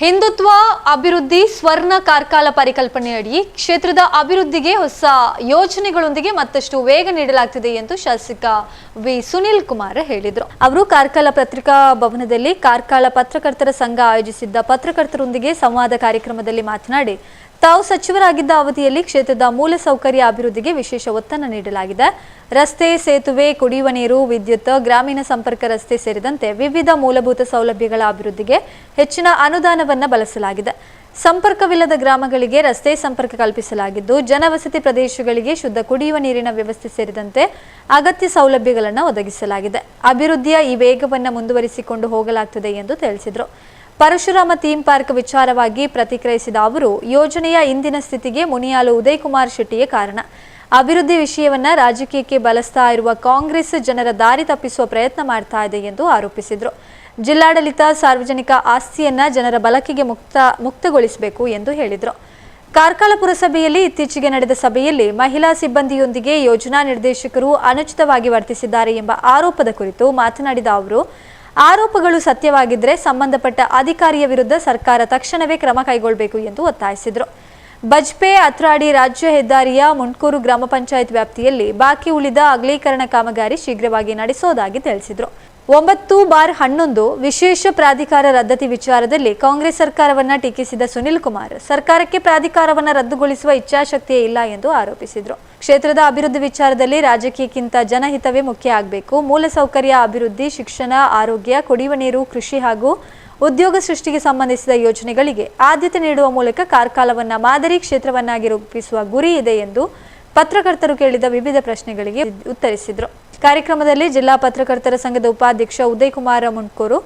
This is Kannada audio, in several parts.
ಹಿಂದುತ್ವ ಅಭಿವೃದ್ಧಿ ಸ್ವರ್ಣ ಕಾರ್ಕಾಲ ಪರಿಕಲ್ಪನೆಯಡಿ ಕ್ಷೇತ್ರದ ಅಭಿವೃದ್ಧಿಗೆ ಹೊಸ ಯೋಜನೆಗಳೊಂದಿಗೆ ಮತ್ತಷ್ಟು ವೇಗ ನೀಡಲಾಗುತ್ತಿದೆ ಎಂದು ಶಾಸಕ ವಿ ಸುನಿಲ್ ಕುಮಾರ್ ಹೇಳಿದರು. ಅವರು ಕಾರ್ಕಾಲ ಪತ್ರಿಕಾ ಭವನದಲ್ಲಿ ಕಾರ್ಕಾಲ ಪತ್ರಕರ್ತರ ಸಂಘ ಆಯೋಜಿಸಿದ್ದ ಪತ್ರಕರ್ತರೊಂದಿಗೆ ಸಂವಾದ ಕಾರ್ಯಕ್ರಮದಲ್ಲಿ ಮಾತನಾಡಿ, ತಾವು ಸಚಿವರಾಗಿದ್ದ ಅವಧಿಯಲ್ಲಿ ಕ್ಷೇತ್ರದ ಮೂಲಸೌಕರ್ಯ ಅಭಿವೃದ್ಧಿಗೆ ವಿಶೇಷ ಒತ್ತನ್ನು ನೀಡಲಾಗಿದೆ. ರಸ್ತೆ, ಸೇತುವೆ, ಕುಡಿಯುವ ನೀರು, ವಿದ್ಯುತ್, ಗ್ರಾಮೀಣ ಸಂಪರ್ಕ ರಸ್ತೆ ಸೇರಿದಂತೆ ವಿವಿಧ ಮೂಲಭೂತ ಸೌಲಭ್ಯಗಳ ಅಭಿವೃದ್ಧಿಗೆ ಹೆಚ್ಚಿನ ಅನುದಾನವನ್ನು ಬಳಸಲಾಗಿದೆ. ಸಂಪರ್ಕವಿಲ್ಲದ ಗ್ರಾಮಗಳಿಗೆ ರಸ್ತೆ ಸಂಪರ್ಕ ಕಲ್ಪಿಸಲಾಗಿದ್ದು, ಜನವಸತಿ ಪ್ರದೇಶಗಳಿಗೆ ಶುದ್ಧ ಕುಡಿಯುವ ನೀರಿನ ವ್ಯವಸ್ಥೆ ಸೇರಿದಂತೆ ಅಗತ್ಯ ಸೌಲಭ್ಯಗಳನ್ನು ಒದಗಿಸಲಾಗಿದೆ. ಅಭಿವೃದ್ಧಿಯ ಈ ವೇಗವನ್ನು ಮುಂದುವರಿಸಿಕೊಂಡು ಹೋಗಲಾಗುತ್ತದೆ ಎಂದು ತಿಳಿಸಿದರು. ಪರಶುರಾಮ ಥೀಮ್ ಪಾರ್ಕ್ ವಿಚಾರವಾಗಿ ಪ್ರತಿಕ್ರಿಯಿಸಿದ ಅವರು, ಯೋಜನೆಯ ಇಂದಿನ ಸ್ಥಿತಿಗೆ ಮುನಿಯಾಲು ಉದಯ್ ಕುಮಾರ್ ಶೆಟ್ಟಿಯೇ ಕಾರಣ. ಅಭಿವೃದ್ಧಿ ವಿಷಯವನ್ನ ರಾಜಕೀಯಕ್ಕೆ ಬಳಸ್ತಾ ಇರುವ ಕಾಂಗ್ರೆಸ್ ಜನರ ದಾರಿ ತಪ್ಪಿಸುವ ಪ್ರಯತ್ನ ಮಾಡ್ತಾ ಇದೆ ಎಂದು ಆರೋಪಿಸಿದರು. ಜಿಲ್ಲಾಡಳಿತ ಸಾರ್ವಜನಿಕ ಆಸ್ತಿಯನ್ನ ಜನರ ಬಳಕೆಗೆ ಮುಕ್ತಗೊಳಿಸಬೇಕು ಎಂದು ಹೇಳಿದರು. ಕಾರ್ಕಳ ಪುರಸಭೆಯಲ್ಲಿ ಇತ್ತೀಚೆಗೆ ನಡೆದ ಸಭೆಯಲ್ಲಿ ಮಹಿಳಾ ಸಿಬ್ಬಂದಿಯೊಂದಿಗೆ ಯೋಜನಾ ನಿರ್ದೇಶಕರು ಅನುಚಿತವಾಗಿ ವರ್ತಿಸಿದ್ದಾರೆ ಎಂಬ ಆರೋಪದ ಕುರಿತು ಮಾತನಾಡಿದ ಅವರು, ಆರೋಪಗಳು ಸತ್ಯವಾಗಿದ್ದರೆ ಸಂಬಂಧಪಟ್ಟ ಅಧಿಕಾರಿಯ ವಿರುದ್ಧ ಸರ್ಕಾರ ತಕ್ಷಣವೇ ಕ್ರಮ ಕೈಗೊಳ್ಳಬೇಕು ಎಂದು ಒತ್ತಾಯಿಸಿದರು. ಬಜ್ಪೆ ಅತ್ರಾಡಿ ರಾಜ್ಯ ಹೆದ್ದಾರಿಯ ಮುಂಡ್ಕೂರು ಗ್ರಾಮ ಪಂಚಾಯತ್ ವ್ಯಾಪ್ತಿಯಲ್ಲಿ ಬಾಕಿ ಉಳಿದ ಅಗಲೀಕರಣ ಕಾಮಗಾರಿ ಶೀಘ್ರವಾಗಿ ನಡೆಸೋದಾಗಿ ತಿಳಿಸಿದರು. 9/11 ವಿಶೇಷ ಪ್ರಾಧಿಕಾರ ರದ್ದತಿ ವಿಚಾರದಲ್ಲಿ ಕಾಂಗ್ರೆಸ್ ಸರ್ಕಾರವನ್ನ ಟೀಕಿಸಿದ ಸುನಿಲ್ ಕುಮಾರ್, ಸರ್ಕಾರಕ್ಕೆ ಪ್ರಾಧಿಕಾರವನ್ನು ರದ್ದುಗೊಳಿಸುವ ಇಚ್ಛಾಶಕ್ತಿಯೇ ಇಲ್ಲ ಎಂದು ಆರೋಪಿಸಿದರು. ಕ್ಷೇತ್ರದ ಅಭಿವೃದ್ಧಿ ವಿಚಾರದಲ್ಲಿ ರಾಜಕೀಯಕ್ಕಿಂತ ಜನಹಿತವೇ ಮುಖ್ಯ ಆಗಬೇಕು. ಮೂಲಸೌಕರ್ಯ ಅಭಿವೃದ್ಧಿ, ಶಿಕ್ಷಣ, ಆರೋಗ್ಯ, ಕುಡಿಯುವ ನೀರು, ಕೃಷಿ ಹಾಗೂ ಉದ್ಯೋಗ ಸೃಷ್ಟಿಗೆ ಸಂಬಂಧಿಸಿದ ಯೋಜನೆಗಳಿಗೆ ಆದ್ಯತೆ ನೀಡುವ ಮೂಲಕ ಕಾರ್ಕಾಲವನ್ನ ಮಾದರಿ ಕ್ಷೇತ್ರವನ್ನಾಗಿ ರೂಪಿಸುವ ಗುರಿ ಇದೆ ಎಂದು ಪತ್ರಕರ್ತರು ಕೇಳಿದ ವಿವಿಧ ಪ್ರಶ್ನೆಗಳಿಗೆ ಉತ್ತರಿಸಿದರು. ಕಾರ್ಯಕ್ರಮದಲ್ಲಿ ಜಿಲ್ಲಾ ಪತ್ರಕರ್ತರ ಸಂಘದ ಉಪಾಧ್ಯಕ್ಷ ಉದಯ್ ಕುಮಾರ್ ಮುಂಡ್ಕೂರು,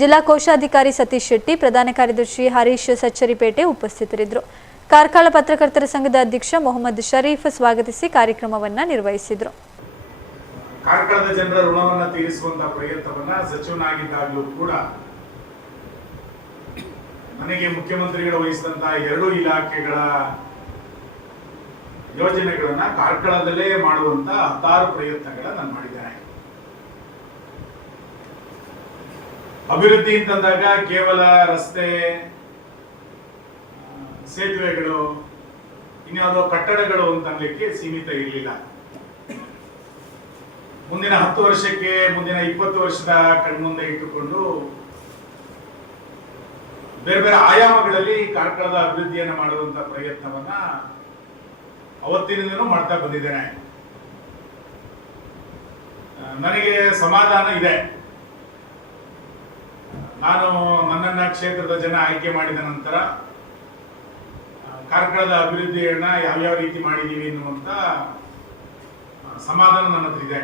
ಜಿಲ್ಲಾ ಕೋಶಾಧಿಕಾರಿ ಸತೀಶ್ ಶೆಟ್ಟಿ, ಪ್ರಧಾನ ಕಾರ್ಯದರ್ಶಿ ಹರೀಶ್ ಸಚ್ಚರಿಪೇಟೆ ಉಪಸ್ಥಿತರಿದ್ದರು. ಕಾರ್ಕಳ ಪತ್ರಕರ್ತರ ಸಂಘದ ಅಧ್ಯಕ್ಷ ಮೊಹಮ್ಮದ್ ಶರೀಫ್ ಸ್ವಾಗತಿಸಿ ಕಾರ್ಯಕ್ರಮವನ್ನು ನಿರ್ವಹಿಸಿದರು. ಕಾರ್ಕಳದ ಜನರ ಋಣವನ್ನು ತೀರಿಸುವಂತಹ ಪ್ರಯತ್ನವನ್ನ ಸಚಿವನಾಗಿದ್ದಾಗಲೂ ಕೂಡ ನನಗೆ ಮುಖ್ಯಮಂತ್ರಿಗಳು ವಹಿಸಿದಂತಹ 2 ಇಲಾಖೆಗಳ ಯೋಜನೆಗಳನ್ನ ಕಾರ್ಕಳದಲ್ಲೇ ಮಾಡುವಂತ 16 ಪ್ರಯತ್ನಗಳನ್ನ ನಾನು ಮಾಡಿದ್ದೇನೆ. ಅಭಿವೃದ್ಧಿ ಅಂತಂದಾಗ ಕೇವಲ ರಸ್ತೆ, ಸೇತುವೆಗಳು, ಇನ್ಯಾವುದೋ ಕಟ್ಟಡಗಳು ಅಂತನ್ಲಿಕ್ಕೆ ಸೀಮಿತ ಇರಲಿಲ್ಲ. ಮುಂದಿನ 10 ವರ್ಷಕ್ಕೆ, ಮುಂದಿನ 20 ವರ್ಷದ ಕಣ್ಮುಂದೆ ಇಟ್ಟುಕೊಂಡು ಬೇರೆ ಬೇರೆ ಆಯಾಮಗಳಲ್ಲಿ ಕಾರ್ಕಳದ ಅಭಿವೃದ್ಧಿಯನ್ನು ಮಾಡುವಂತ ಪ್ರಯತ್ನವನ್ನ ಅವತ್ತಿನಿಂದನೂ ಮಾಡ್ತಾ ಬಂದಿದ್ದೇನೆ. ನನಗೆ ಸಮಾಧಾನ ಇದೆ. ನಾನು ನನ್ನನ್ನ ಕ್ಷೇತ್ರದ ಜನ ಆಯ್ಕೆ ಮಾಡಿದ ನಂತರ ಕಾರ್ಕಳದ ಅಭಿವೃದ್ಧಿಯನ್ನ ಯಾವ್ಯಾವ ರೀತಿ ಮಾಡಿದೀವಿ ಎನ್ನುವಂತ ಸಮಾಧಾನ ನನ್ನ ಹತ್ರ ಇದೆ.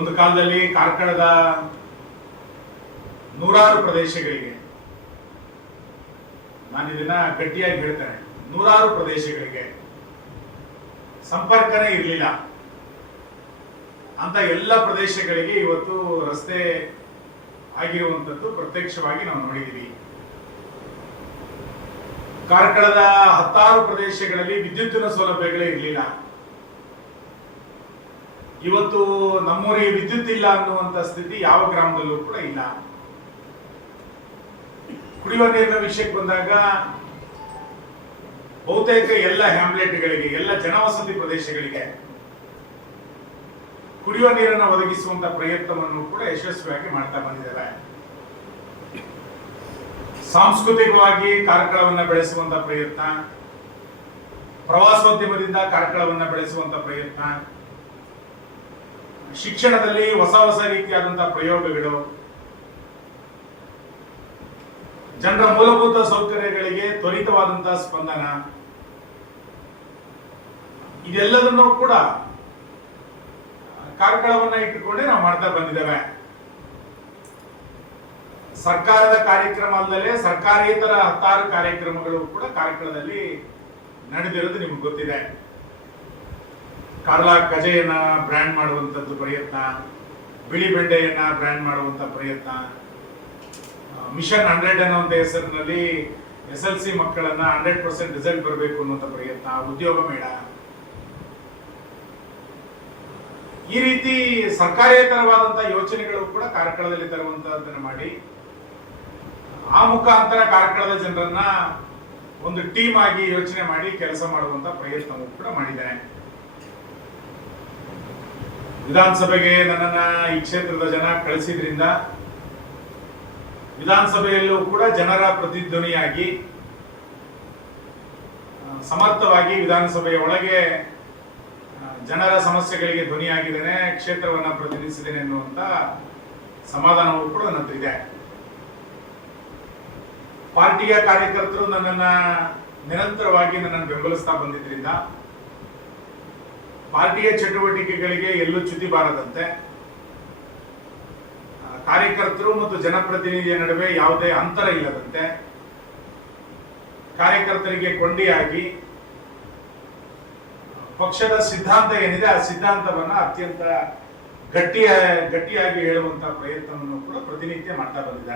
ಒಂದು ಕಾಲದಲ್ಲಿ ಕಾರ್ಕಳದ 100 ಪ್ರದೇಶಗಳಿಗೆ, ನಾನು ಇದನ್ನ ಗಟ್ಟಿಯಾಗಿ ಹೇಳ್ತೇನೆ, 100 ಪ್ರದೇಶಗಳಿಗೆ ಸಂಪರ್ಕನೇ ಇರಲಿಲ್ಲ. ಅಂತ ಎಲ್ಲ ಪ್ರದೇಶಗಳಿಗೆ ಇವತ್ತು ರಸ್ತೆ ಆಗಿರುವಂತದ್ದು ಪ್ರತ್ಯಕ್ಷವಾಗಿ ನಾವು ನೋಡಿದ್ದೀವಿ. ಕಾರ್ಕಳದ 16 ಪ್ರದೇಶಗಳಲ್ಲಿ ವಿದ್ಯುತ್ತಿನ ಸೌಲಭ್ಯಗಳೇ ಇರಲಿಲ್ಲ. ಇವತ್ತು ನಮ್ಮೂರಿಗೆ ವಿದ್ಯುತ್ ಇಲ್ಲ ಅನ್ನುವಂತ ಸ್ಥಿತಿ ಯಾವ ಗ್ರಾಮದಲ್ಲೂ ಕೂಡ ಇಲ್ಲ. ಕುಡಿಯುವ ನೀರಿನ ವಿಷಯಕ್ಕೆ ಬಂದಾಗ ಬಹುತೇಕ ಎಲ್ಲ ಹ್ಯಾಮ್ಲೆಟ್ಗಳಿಗೆ, ಎಲ್ಲ ಜನವಸತಿ ಪ್ರದೇಶಗಳಿಗೆ ಕುಡಿಯುವ ನೀರನ್ನು ಒದಗಿಸುವಂತ ಪ್ರಯತ್ನವನ್ನು ಕೂಡ ಯಶಸ್ವಿಯಾಗಿ ಮಾಡ್ತಾ ಬಂದಿದ್ದಾರೆ. ಸಾಂಸ್ಕೃತಿಕವಾಗಿ ಕಾರ್ಕಳವನ್ನ ಬೆಳೆಸುವಂತ ಪ್ರಯತ್ನ, ಪ್ರವಾಸೋದ್ಯಮದಿಂದ ಕಾರ್ಕಳವನ್ನ ಬೆಳೆಸುವಂತ ಪ್ರಯತ್ನ, ಶಿಕ್ಷಣದಲ್ಲಿ ಹೊಸ ಹೊಸ ರೀತಿಯಾದಂತಹ ಪ್ರಯೋಗಗಳು, ಜನರ ಮೂಲಭೂತ ಸೌಕರ್ಯಗಳಿಗೆ ತ್ವರಿತವಾದಂತಹ ಸ್ಪಂದನ, ಇದೆಲ್ಲದನ್ನು ಕೂಡ ಕಾರ್ಕಳವನ್ನ ಇಟ್ಟುಕೊಂಡೇ ನಾವು ಮಾಡ್ತಾ ಬಂದಿದ್ದೇವೆ. ಸರ್ಕಾರದ ಕಾರ್ಯಕ್ರಮ ಅಲ್ಲದೆ ಸರ್ಕಾರೇತರ 16 ಕಾರ್ಯಕ್ರಮಗಳು ಕೂಡ ಕಾರ್ಕಳದಲ್ಲಿ ನಡೆದಿರೋದು ನಿಮ್ಗೆ ಗೊತ್ತಿದೆ. ಕಾರ್ಲಾ ಕಜೆಯನ್ನ ಬ್ರ್ಯಾಂಡ್ ಮಾಡುವಂತದ್ದು ಪ್ರಯತ್ನ, ಬಿಳಿ ಬೆಂಡೆಯನ್ನ ಬ್ರ್ಯಾಂಡ್ ಮಾಡುವಂತ ಪ್ರಯತ್ನ, ಮಿಷನ್ 100 ಅನ್ನುವಂತ ಹೆಸರಿನಲ್ಲಿ SLC ಮಕ್ಕಳನ್ನ 100% ರಿಸಲ್ಟ್ ಬರಬೇಕು ಅನ್ನುವಂತ ಪ್ರಯತ್ನ, ಉದ್ಯೋಗ ಮೇಳ, ಈ ರೀತಿ ಸರ್ಕಾರೇತರವಾದಂತಹ ಯೋಚನೆಗಳು ಕೂಡ ಕಾರ್ಕಳದಲ್ಲಿ ತರುವಂತಹದನ್ನು ಮಾಡಿ ಆ ಮುಖಾಂತರ ಕಾರ್ಕಳದ ಜನರನ್ನ ಒಂದು ಟೀಮ್ ಆಗಿ ಯೋಚನೆ ಮಾಡಿ ಕೆಲಸ ಮಾಡುವಂತ ಪ್ರಯತ್ನವೂ ಕೂಡ ಮಾಡಿದ್ದೇನೆ. ವಿಧಾನಸಭೆಗೆ ನನ್ನನ್ನ ಈ ಕ್ಷೇತ್ರದ ಜನ ಕಳಿಸಿದ್ರಿಂದ ವಿಧಾನಸಭೆಯಲ್ಲೂ ಕೂಡ ಜನರ ಪ್ರತಿಧ್ವನಿಯಾಗಿ ಸಮರ್ಥವಾಗಿ ವಿಧಾನಸಭೆಯ ಒಳಗೆ ಜನರ ಸಮಸ್ಯೆಗಳಿಗೆ ಧ್ವನಿಯಾಗಿದ್ದೇನೆ, ಕ್ಷೇತ್ರವನ್ನ ಪ್ರತಿನಿಧಿಸಿದ್ದೇನೆ ಎನ್ನುವಂತ ಸಮಾಧಾನವೂ ಕೂಡ ನನ್ನ ಹತ್ರ ಇದೆ. ಪಾರ್ಟಿಯ ಕಾರ್ಯಕರ್ತರು ನನ್ನನ್ನ ನಿರಂತರವಾಗಿ ನನ್ನನ್ನು ಬೆಂಬಲಿಸ್ತಾ ಬಂದಿದ್ರಿಂದ ಪಾರ್ಟಿಯ ಚಟುವಟಿಕೆಗಳಿಗೆ ಎಲ್ಲೂ ಚ್ಯುತಿ ಬಾರದಂತೆ, ಕಾರ್ಯಕರ್ತರು ಮತ್ತು ಜನಪ್ರತಿನಿಧಿಯ ನಡುವೆ ಯಾವುದೇ ಅಂತರ ಇಲ್ಲದಂತೆ, ಕಾರ್ಯಕರ್ತರಿಗೆ ಕೊಂಡಿಯಾಗಿ ಪಕ್ಷದ ಸಿದ್ಧಾಂತ ಏನಿದೆ ಆ ಸಿದ್ಧಾಂತವನ್ನ ಅತ್ಯಂತ ಗಟ್ಟಿಯಾಗಿ ಹೇಳುವಂತಹ ಪ್ರಯತ್ನವನ್ನು ಕೂಡ ಪ್ರತಿನಿತ್ಯ ಮಾಡ್ತಾ ಬಂದಿದ್ದಾರೆ.